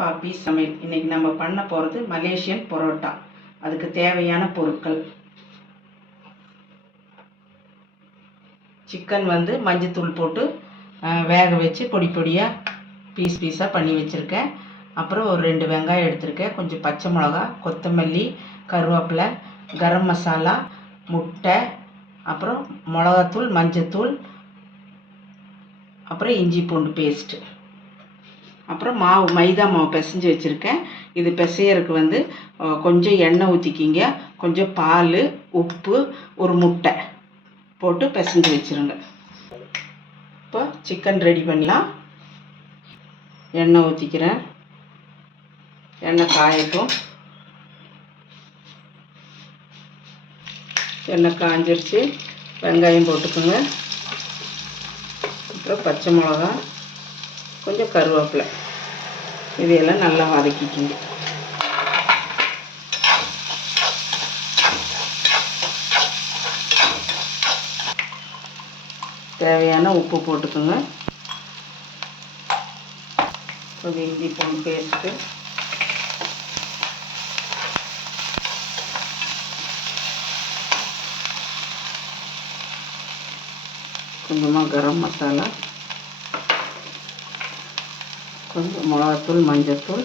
பாப்பி சமையல். இன்னைக்கு நம்ம பண்ண போகிறது மலேசியன் பரோட்டா. அதுக்கு தேவையான பொருட்கள். சிக்கன் வந்து மஞ்சத்தூள் போட்டு வேக வச்சு பொடி பொடியாக பீஸ் பீஸாக பண்ணி வச்சுருக்கேன். அப்புறம் ஒரு ரெண்டு வெங்காயம் எடுத்திருக்கேன். கொஞ்சம் பச்சை மிளகா கொத்தமல்லி கருவேப்பிலை கரம் மசாலா முட்டை அப்புறம் மிளகாத்தூள் மஞ்சத்தூள் அப்புறம் இஞ்சி பூண்டு பேஸ்ட்டு. அப்புறம் மாவு மைதா மாவு பிசைஞ்சு வச்சுருக்கேன். இது பிசையறதுக்கு வந்து கொஞ்சம் எண்ணெய் ஊற்றிக்கிங்க கொஞ்சம் பால் உப்பு ஒரு முட்டை போட்டு பிசைஞ்சு வச்சுருங்க. இப்போ சிக்கன் ரெடி பண்ணலாம். எண்ணெய் ஊற்றிக்கிறேன் எண்ணெய் காயட்டும். எண்ணெய் காஞ்சிருச்சு. வெங்காயம் போட்டுக்கோங்க. அப்புறம் பச்சை மிளகா கொஞ்சம் கருவேப்பிலை. இதையெல்லாம் நல்லா வதக்கிக்கிங்க. தேவையான உப்பு போட்டுக்கோங்க. கொஞ்சம் இஞ்சி பூண்டு பேஸ்ட்டு. கொஞ்சமாக கரம் மசாலா. கொஞ்சம் மிளகாத்தூள் மஞ்சத்தூள்.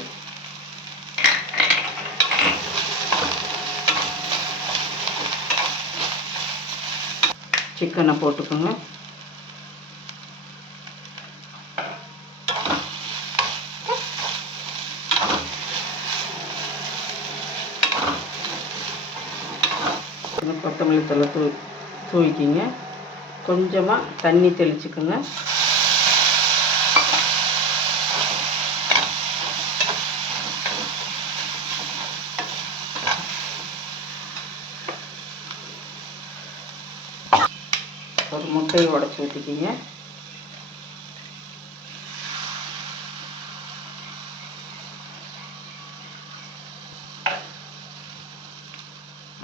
சிக்கனை போட்டுக்கோங்க. கொத்தமல்லி தலை தூ தூவிக்கிங்க. கொஞ்சமாக தண்ணி தெளிச்சுக்கோங்க. ஒரு முட்டையை உடச்சி ஊற்றிக்கிங்க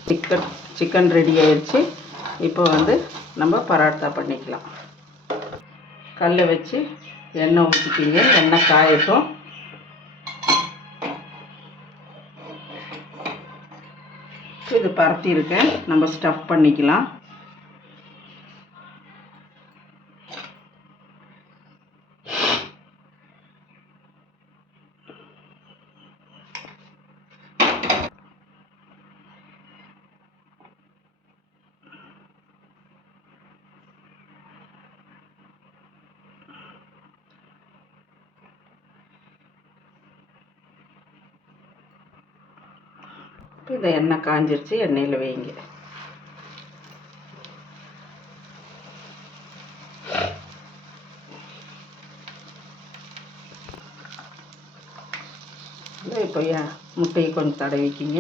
சிக்கன் சிக்கன் ரெடி ஆயிடுச்சு இப்போ வந்து நம்ம பராட்டா பண்ணிக்கலாம். கல்லை வச்சு எண்ணெய் ஊற்றிக்கிங்க எண்ணெய் காயட்டும். இது பரத்தி இருக்கேன் நம்ம ஸ்டஃப் பண்ணிக்கலாம். இப்போ இந்த எண்ணெய் காஞ்சிருச்சு எண்ணெயில் வைங்க. இப்போ ஏன் முட்டையை கொஞ்சம் தடவிக்கிங்க.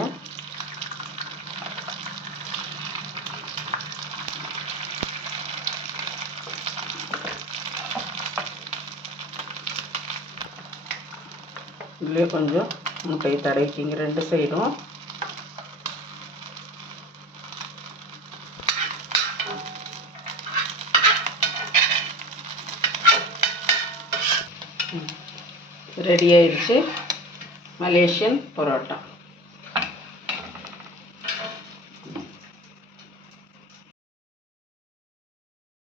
இதுலேயே கொஞ்சம் முட்டையை தடவிக்கிங்க ரெண்டு சைடும். ரெடி ஆயிடுச்சு மலேசியன் பரோட்டா.